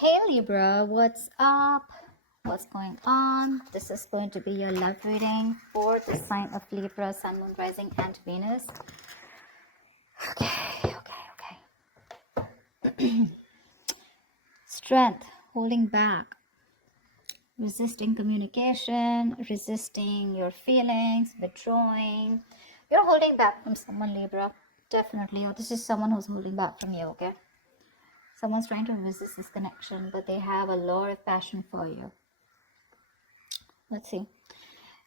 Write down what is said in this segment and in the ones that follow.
Hey Libra, what's up? What's going on? This is going to be your love reading for the sign of Libra, Sun, Moon, Rising, and Venus. Okay. Strength, holding back, resisting communication, resisting your feelings, withdrawing. You're holding back from someone, Libra. Definitely. Or this is someone who's holding back from you, okay? Someone's trying to resist this connection, but they have a lot of passion for you. Let's see.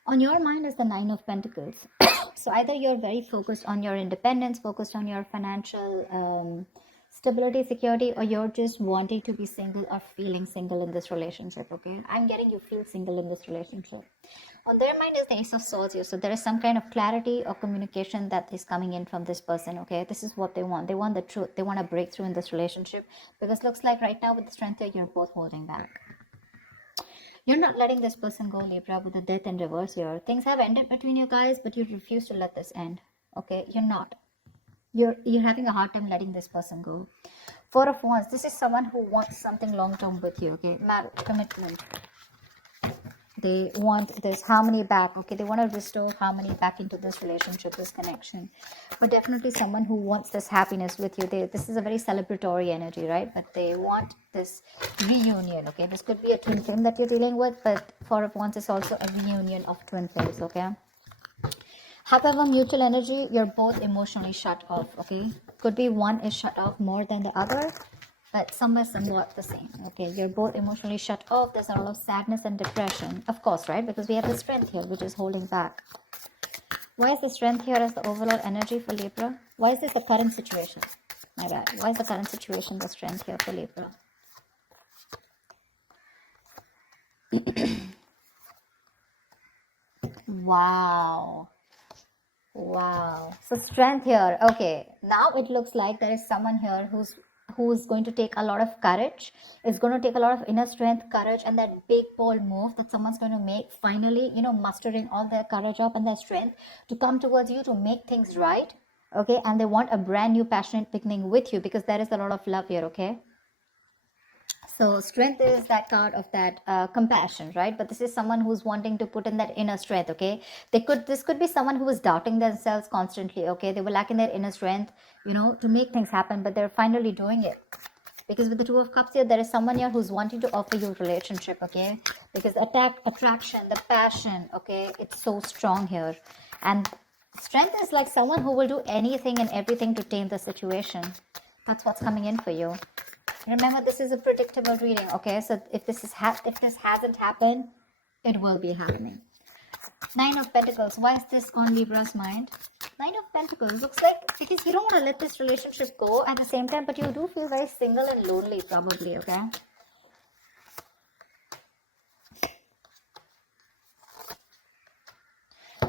On your mind is the Nine of Pentacles. So either you're very focused on your independence, focused on your financial stability, security, or you're just wanting to be single or feeling single in this relationship, okay? I'm getting you feel single in this relationship. On their mind is the Ace of Swords here. So there is some kind of clarity or communication that is coming in from this person, okay? This is what they want. They want the truth. They want a breakthrough in this relationship, because looks like right now with the strength here, you're both holding back. You're not letting this person go, Libra, with the death in reverse here. Things have ended between you guys, but you refuse to let this end. Okay, you're not. You're having a hard time letting this person go. Four of Wands. This is someone who wants something long term with you. Okay, marriage, commitment. They want this harmony back. Okay, they want to restore harmony back into this relationship, this connection. But definitely someone who wants this happiness with you. This is a very celebratory energy, right? But they want this reunion. Okay, this could be a twin flame that you're dealing with, but Four of Wands is also a reunion of twin flames. Okay. However, mutual energy, you're both emotionally shut off. Okay, could be one is shut off more than the other, but somewhat the same. Okay, you're both emotionally shut off. There's a lot of sadness and depression, of course, right? Because we have the strength here, which is holding back. Why is the strength here as the overall energy for Libra? Why is this the current situation? My bad. Why is the current situation the strength here for Libra? Wow. So strength here. Okay, now it looks like there is someone here who's going to take a lot of courage. It's going to take a lot of inner strength, courage, and that big bold move that someone's going to make, finally, mustering all their courage up and their strength to come towards you to make things right. Okay, and they want a brand new passionate beginning with you, because there is a lot of love here. Okay, so strength is that card of that compassion, right? But this is someone who's wanting to put in that inner strength. Okay, this could be someone who was doubting themselves constantly. Okay, they were lacking their inner strength, to make things happen, but they're finally doing it. Because with the Two of Cups here, there is someone here who's wanting to offer you a relationship. Okay, because attraction, the passion, okay, it's so strong here. And strength is like someone who will do anything and everything to tame the situation. That's what's coming in for you. Remember, this is a predictable reading, okay? So if this hasn't happened, it will be happening. Nine of Pentacles. Why is this on Libra's mind? Nine of Pentacles. Looks like because you don't want to let this relationship go at the same time, but you do feel very single and lonely, probably, okay?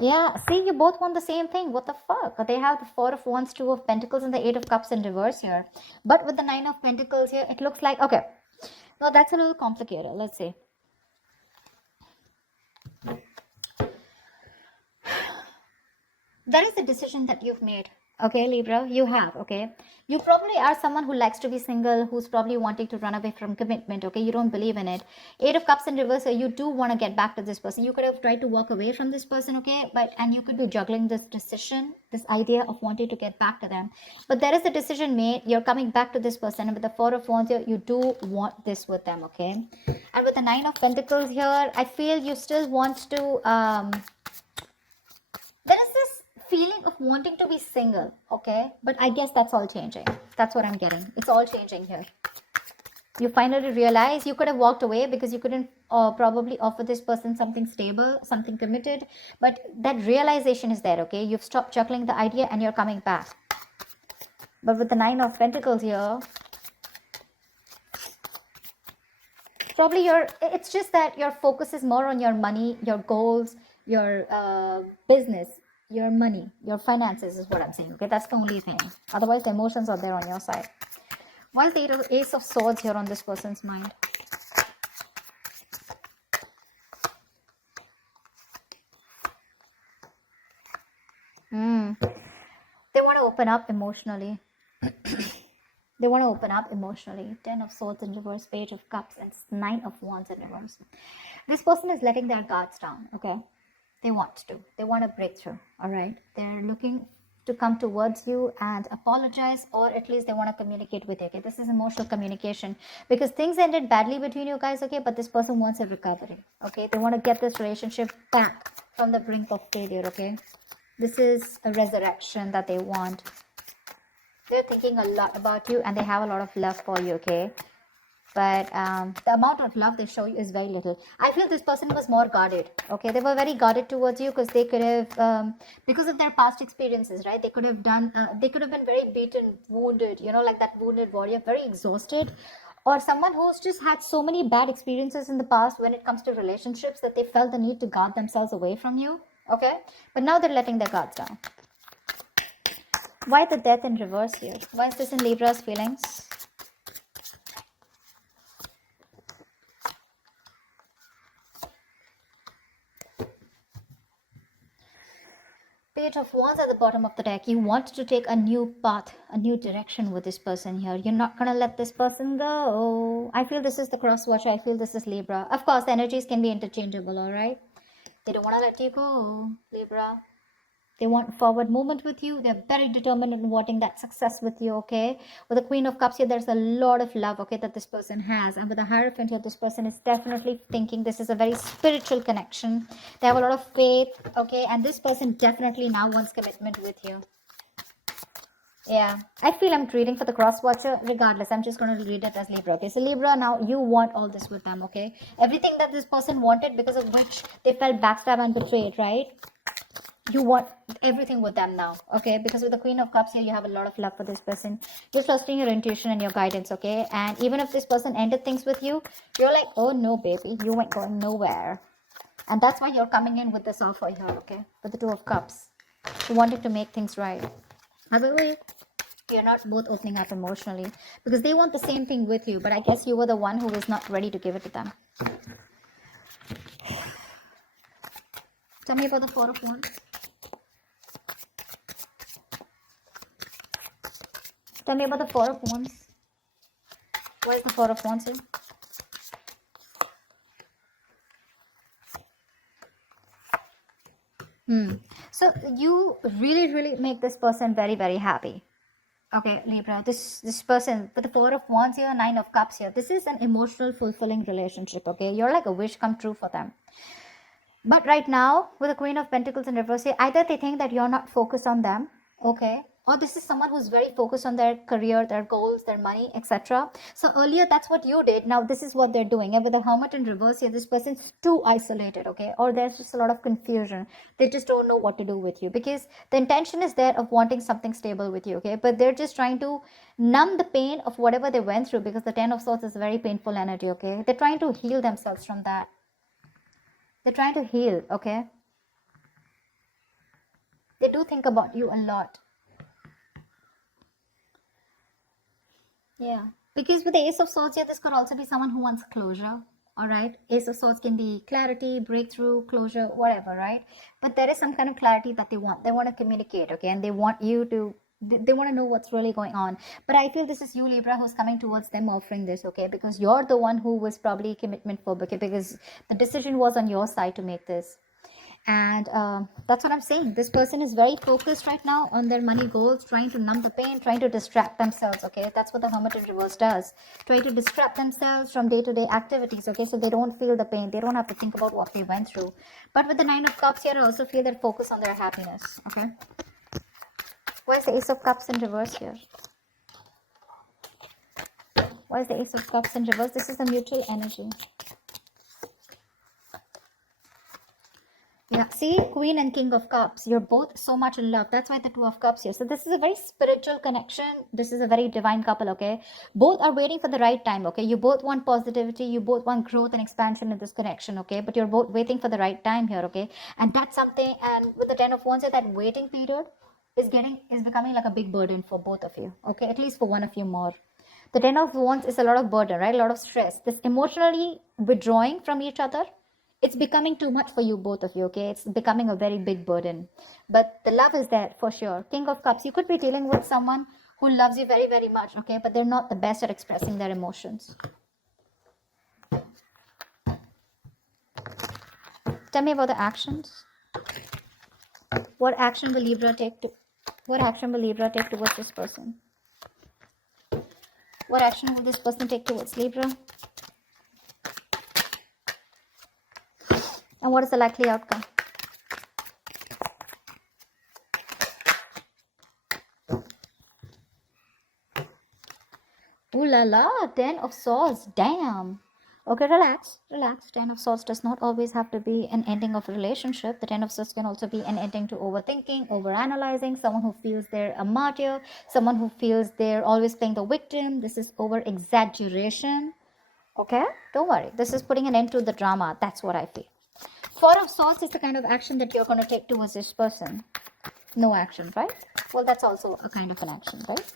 Yeah, see, you both want the same thing. What the fuck? They have the Four of Wands, Two of Pentacles, and the Eight of Cups in reverse here. But with the Nine of Pentacles here, it looks like, okay, no, that's a little complicated. Let's see. That is the decision that you've made. Okay, Libra, you have. Okay, you probably are someone who likes to be single, who's probably wanting to run away from commitment. Okay, you don't believe in it. Eight of Cups in reverse, so you do want to get back to this person. You could have tried to walk away from this person. Okay, and you could be juggling this decision, this idea of wanting to get back to them, but there is a decision made. You're coming back to this person, and with the Four of Wands here, you do want this with them. Okay, and with the Nine of Pentacles here, I feel you still want to there is this feeling of wanting to be single, okay? But I guess that's all changing. That's what I'm getting. It's all changing here. You finally realize you could have walked away because you couldn't probably offer this person something stable, something committed. But that realization is there, okay? You've stopped juggling the idea and you're coming back. But with the Nine of Pentacles here, probably it's just that your focus is more on your money, your goals, your business, your money, your finances is what I'm saying. Okay, that's the only thing. Otherwise, the emotions are there on your side. Why is the Ace of Swords here on this person's mind? They want to open up emotionally. They want to open up emotionally. 10 of Swords in reverse, Page of Cups, and 9 of Wands in reverse. This person is letting their guards down, okay? They want to. They want a breakthrough, all right? They're looking to come towards you and apologize, or at least they want to communicate with you, okay? This is emotional communication because things ended badly between you guys, okay? But this person wants a recovery, okay? They want to get this relationship back from the brink of failure, okay? This is a resurrection that they want. They're thinking a lot about you and they have a lot of love for you, okay? But the amount of love they show you is very little. I feel this person was more guarded, okay? They were very guarded towards you because they could have, because of their past experiences, right? They could have been very beaten, wounded, you know, like that wounded warrior, very exhausted. Or someone who's just had so many bad experiences in the past when it comes to relationships that they felt the need to guard themselves away from you, okay? But now they're letting their guards down. Why the Death in reverse here? Why is this in Libra's feelings? Page of Wands at the bottom of the deck. You want to take a new path, a new direction with this person here. You're not going to let this person go. I feel this is the cross watcher. I feel this is Libra. Of course, the energies can be interchangeable, all right? They don't want to let you go, Libra. They want forward movement with you. They're very determined in wanting that success with you, okay? With the Queen of Cups here, there's a lot of love, okay, that this person has. And with the Hierophant here, this person is definitely thinking this is a very spiritual connection. They have a lot of faith, okay? And this person definitely now wants commitment with you. Yeah, I feel I'm reading for the cross watcher. Regardless, I'm just going to read it as Libra, okay? So Libra, now you want all this with them, okay? Everything that this person wanted, because of which they felt backstabbed and betrayed, right? You want everything with them now, okay? Because with the Queen of Cups here, you have a lot of love for this person. You're trusting your intuition and your guidance, okay? And even if this person ended things with you, you're like, oh no, baby, you ain't going nowhere. And that's why you're coming in with this offer here, okay? With the Two of Cups. You wanted to make things right. However, you're not both opening up emotionally because they want the same thing with you, but I guess you were the one who was not ready to give it to them. Tell me about the Four of Wands. Tell me about the Four of Wands. Why is the Four of Wands here? So you really make this person very happy. Okay, Libra, this person with the Four of Wands here, Nine of Cups here, this is an emotional fulfilling relationship, okay? You're like a wish come true for them. But right now, with the Queen of Pentacles in reverse here, either they think that you're not focused on them, okay? Or this is someone who's very focused on their career, their goals, their money, etc. So earlier, that's what you did. Now this is what they're doing. And with the Hermit in reverse here, this person's too isolated, okay? Or there's just a lot of confusion. They just don't know what to do with you because the intention is there of wanting something stable with you, okay? But they're just trying to numb the pain of whatever they went through because the Ten of Swords is a very painful energy, okay? They're trying to heal themselves from that. They're trying to heal, okay? They do think about you a lot. Yeah, because with the Ace of Swords here, this could also be someone who wants closure, all right? Ace of Swords can be clarity, breakthrough, closure, whatever, right? But there is some kind of clarity that they want. They want to communicate, okay? And they want you to, they want to know what's really going on. But I feel this is you, Libra, who's coming towards them offering this, okay? Because you're the one who was probably commitment phobic, okay? Because the decision was on your side to make this. And that's what I'm saying. This person is very focused right now on their money goals, trying to numb the pain, trying to distract themselves, okay? That's what the Hermit in reverse does. Try to distract themselves from day-to-day activities, okay? So they don't feel the pain. They don't have to think about what they went through. But with the Nine of Cups here, I also feel that focus on their happiness, okay? Why is the Ace of Cups in reverse here? Why is the Ace of Cups in reverse? This is a mutual energy. Yeah, see, Queen and King of Cups, you're both so much in love. That's why the Two of Cups here. So this is a very spiritual connection. This is a very divine couple, okay? Both are waiting for the right time, okay? You both want positivity. You both want growth and expansion in this connection, okay? But you're both waiting for the right time here, okay? And that's something, and with the Ten of Wands here, that waiting period is becoming like a big burden for both of you, okay? At least for one of you more. The Ten of Wands is a lot of burden, right? A lot of stress. This emotionally withdrawing from each other, it's becoming too much for you, both of you, okay? It's becoming a very big burden. But the love is there for sure. King of Cups, you could be dealing with someone who loves you very, very much, okay? But they're not the best at expressing their emotions. Tell me about the actions. What action will Libra take towards this person? What action will this person take towards Libra? And what is the likely outcome? Ooh la la, 10 of Swords, damn. Okay, relax. 10 of Swords does not always have to be an ending of a relationship. The 10 of Swords can also be an ending to overthinking, overanalyzing, someone who feels they're a martyr, someone who feels they're always playing the victim. This is over-exaggeration. Okay, don't worry. This is putting an end to the drama. That's what I feel. 4 of Swords is the kind of action that you're going to take towards this person. No action, right? Well, that's also a kind of an action, right?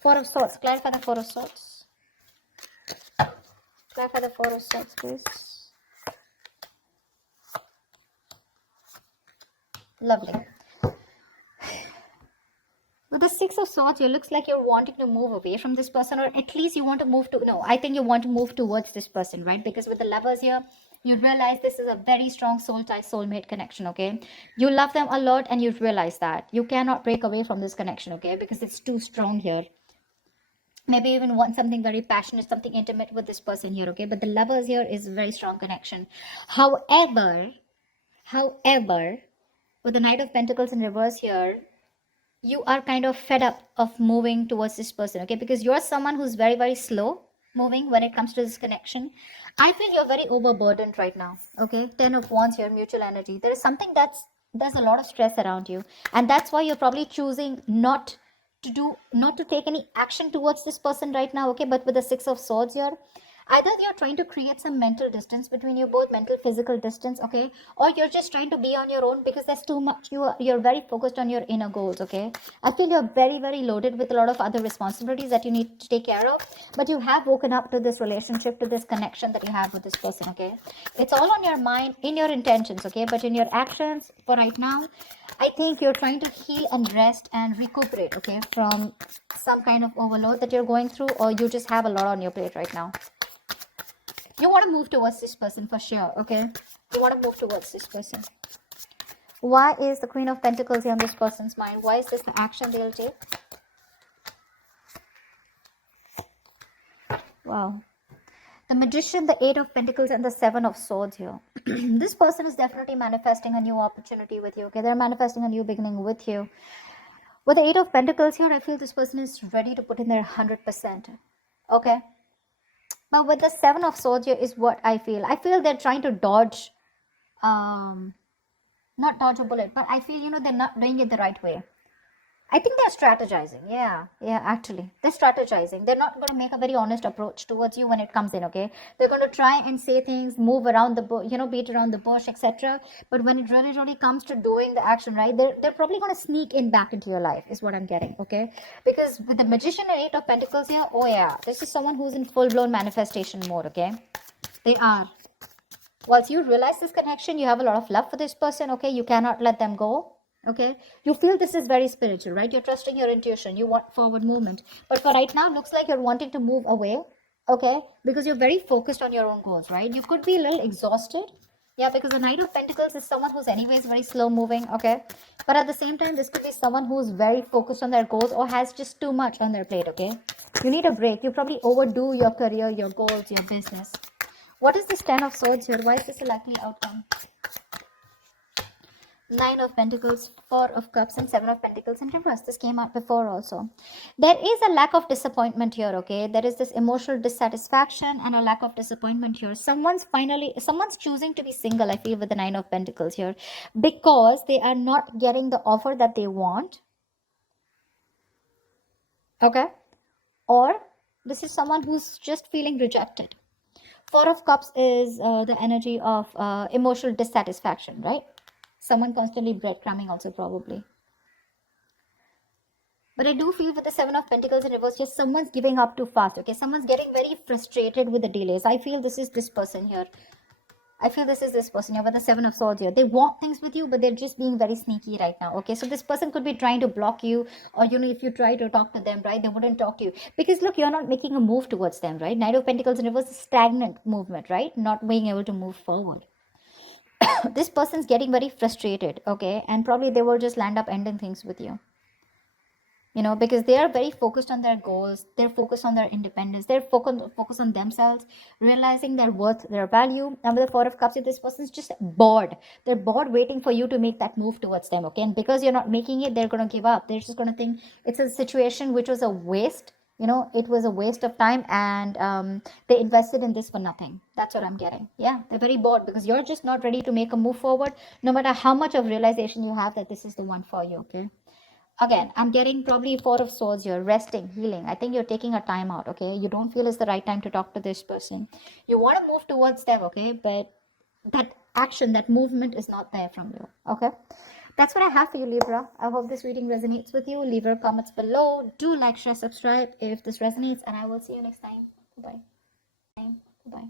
4 of Swords. Clarify the 4 of Swords. Clarify the 4 of Swords, please. Lovely. With the 6 of Swords, it looks like you're wanting to move away from this person, or at least you want to move to, no, I think you want to move towards this person, right? Because with the Lovers here, you realize this is a very strong soul tie, soulmate connection, okay? You love them a lot and you realize that. You cannot break away from this connection, okay? Because it's too strong here. Maybe even want something very passionate, something intimate with this person here, okay? But the Lovers here is a very strong connection. However, with the Knight of Pentacles in reverse here, you are kind of fed up of moving towards this person, okay? Because you're someone who's very, very slow moving when it comes to this connection. I feel you're very overburdened right now, okay? 10 of Wands here, mutual energy. There is something there's a lot of stress around you. And that's why you're probably choosing not to take any action towards this person right now, okay? But with the 6 of Swords here, either you're trying to create some mental distance between you both, mental physical distance, okay? Or you're just trying to be on your own because there's too much, you're very focused on your inner goals, okay? I feel you're very, very loaded with a lot of other responsibilities that you need to take care of, but you have woken up to this relationship, to this connection that you have with this person, okay? It's all on your mind, in your intentions, okay? But in your actions for right now, I think you're trying to heal and rest and recuperate, okay, from some kind of overload that you're going through, or you just have a lot on your plate right now. You want to move towards this person for sure, okay? You want to move towards this person. Why is the Queen of Pentacles here on this person's mind? Why is this the action they'll take? Wow. The Magician, the 8 of Pentacles, and the 7 of Swords here. This person is definitely manifesting a new opportunity with you, okay? They're manifesting a new beginning with you. With the 8 of Pentacles here, I feel this person is ready to put in their 100%, okay? But with the 7 of Swords here is what I feel. I feel they're trying to dodge, not dodge a bullet, but I feel, they're not doing it the right way. I think they're strategizing. Yeah, actually. They're strategizing. They're not going to make a very honest approach towards you when it comes in, okay? They're going to try and say things, move around the bush, beat around the bush, etc. But when it really, really comes to doing the action, right, they're probably going to sneak in back into your life, is what I'm getting, okay? Because with the Magician and 8 of Pentacles here, oh yeah, this is someone who's in full-blown manifestation mode, okay? They are. Once you realize this connection, you have a lot of love for this person, okay? You cannot let them go. Okay, you feel this is very spiritual, right? You're trusting your intuition. You want forward movement. But for right now, looks like you're wanting to move away, okay? Because you're very focused on your own goals, right? You could be a little exhausted. Yeah, because the Knight of Pentacles is someone who's anyways very slow moving, okay? But at the same time, this could be someone who's very focused on their goals or has just too much on their plate, okay? You need a break. You probably overdo your career, your goals, your business. What is this 10 of Swords here? Why is this a likely outcome? 9 of Pentacles, 4 of Cups, and 7 of Pentacles in reverse. This came out before also. There is a lack of disappointment here, okay? There is this emotional dissatisfaction and a lack of disappointment here. Someone's choosing to be single, I feel, with the 9 of Pentacles here, because they are not getting the offer that they want, okay? Or this is someone who's just feeling rejected. 4 of Cups is the energy of emotional dissatisfaction, right? Someone constantly breadcrumbing also probably. But I do feel with the 7 of Pentacles in reverse, just someone's giving up too fast, okay? Someone's getting very frustrated with the delays. I feel this is this person here. I feel this is this person. You're with the Seven of Swords here. They want things with you, but they're just being very sneaky right now. Okay, so this person could be trying to block you, or if you try to talk to them, right, they wouldn't talk to you because look, you're not making a move towards them, right? Knight of Pentacles in reverse is stagnant movement, right? Not being able to move forward. This person's getting very frustrated, okay, and probably they will just land up ending things with you. Because they are very focused on their goals, they're focused on their independence, they're focused on themselves, realizing their worth, their value. And with the Four of Cups, this person's just bored. They're bored waiting for you to make that move towards them, okay? And because you're not making it, they're going to give up. They're just going to think it's a situation which was a waste. It was a waste of time, and they invested in this for nothing. That's what I'm getting. Yeah, they're very bored because you're just not ready to make a move forward, no matter how much of realization you have that this is the one for you, okay? Again, I'm getting probably Four of Swords here, resting, healing. I think you're taking a time out, okay? You don't feel it's the right time to talk to this person. You want to move towards them, okay? But that action, that movement is not there from you, okay? That's what I have for you, Libra. I hope this reading resonates with you. Leave your comments below. Do like, share, subscribe if this resonates, and I will see you next time. Bye. Bye.